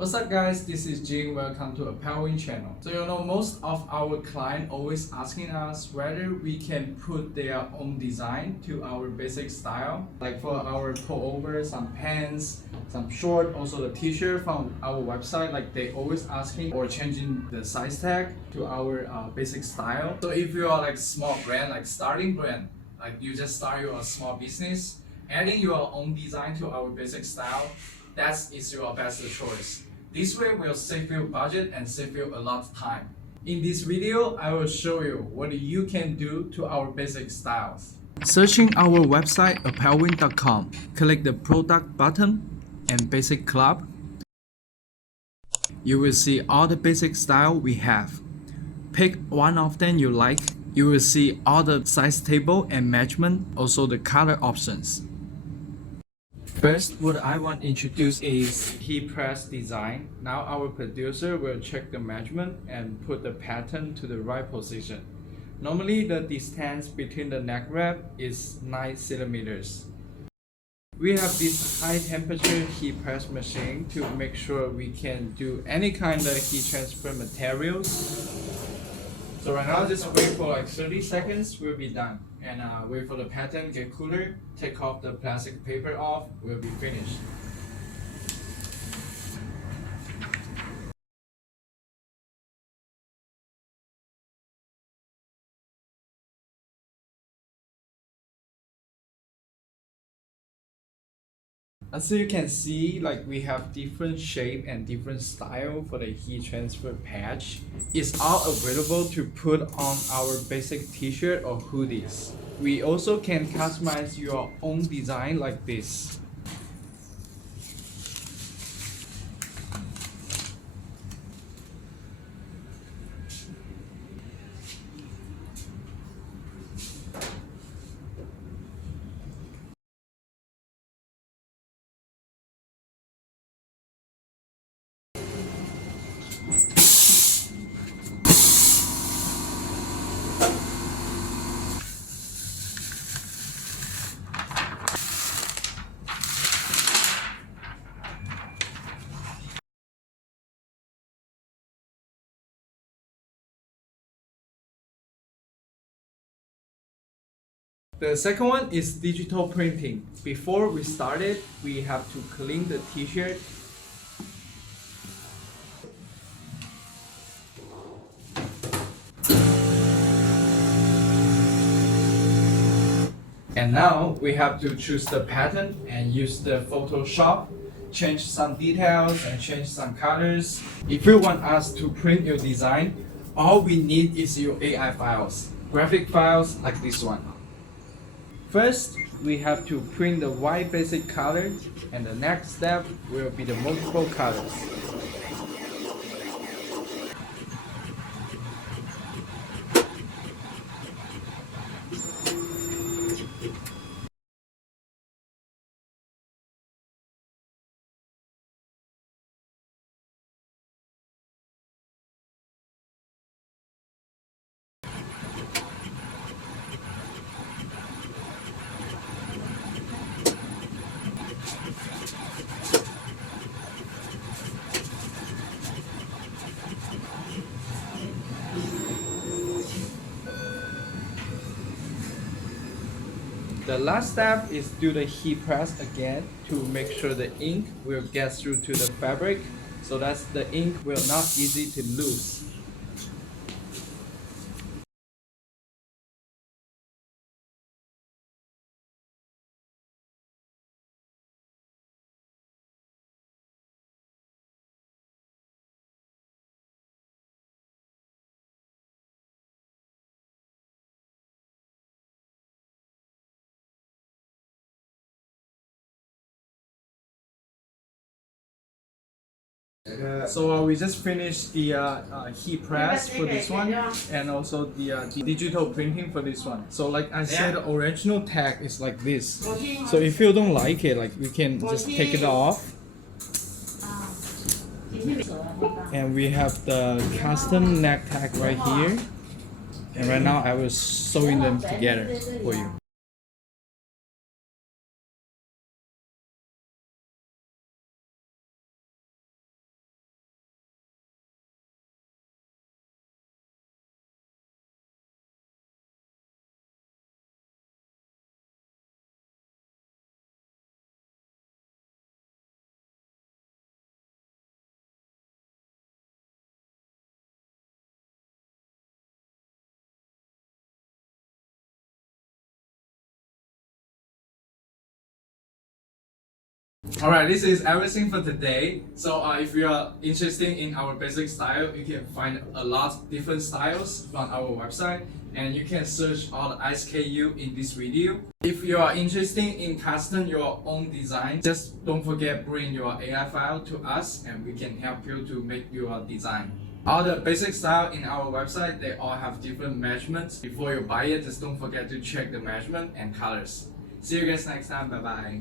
What's up guys, this is Jing. Welcome to ApparelWin channel. So most of our clients always asking us whether we can put their own design to our basic style. Like for our pullover, some pants, some short, also the t-shirt from our website, like they always asking or changing the size tag to our basic style. So if you are like small brand, like starting brand, like you just start your small business, adding your own design to our basic style, that is your best choice. This way will save you budget and save you a lot of time. In this video, I will show you what you can do to our basic styles. Searching our website ApparelWin.com, click the product button and basic club. You will see all the basic style we have. Pick one of them you like. You will see all the size table and measurement, also the color options. First, what I want to introduce is heat press design. Now our producer will check the measurement and put the pattern to the right position. Normally, the distance between the neck wrap is 9 centimeters. We have this high temperature heat press machine to make sure we can do any kind of heat transfer materials. So right now, just wait for like 30 seconds, we'll be done. And wait for the pattern get cooler, take off the plastic paper off, we'll be finished. As you can see, like we have different shape and different style for the heat transfer patch. It's all available to put on our basic t-shirt or hoodies. We also can customize your own design like this. The second one is digital printing. Before we started, we have to clean the t-shirt. And now we have to choose the pattern and use the Photoshop, change some details and change some colors. If you want us to print your design, all we need is your AI files, graphic files like this one. First, we have to print the white basic color, and the next step will be the multiple colors. The last step is do the heat press again to make sure the ink will get through to the fabric, so that the ink will not easy to lose. So we just finished the heat press for this one, and also the digital printing for this one. So like I said, the original tag is like this. So if you don't like it, like we can just take it off. And we have the custom neck tag right here. And right now I was sewing them together for you. Alright, this is everything for today. So if you are interested in our basic style, you can find a lot of different styles on our website, and you can search all the SKU in this video. If you are interested in custom your own design, just don't forget bring your AI file to us and we can help you to make your design. All the basic style in our website, they all have different measurements. Before you buy it, just don't forget to check the measurement and colors. See you guys next time. Bye bye.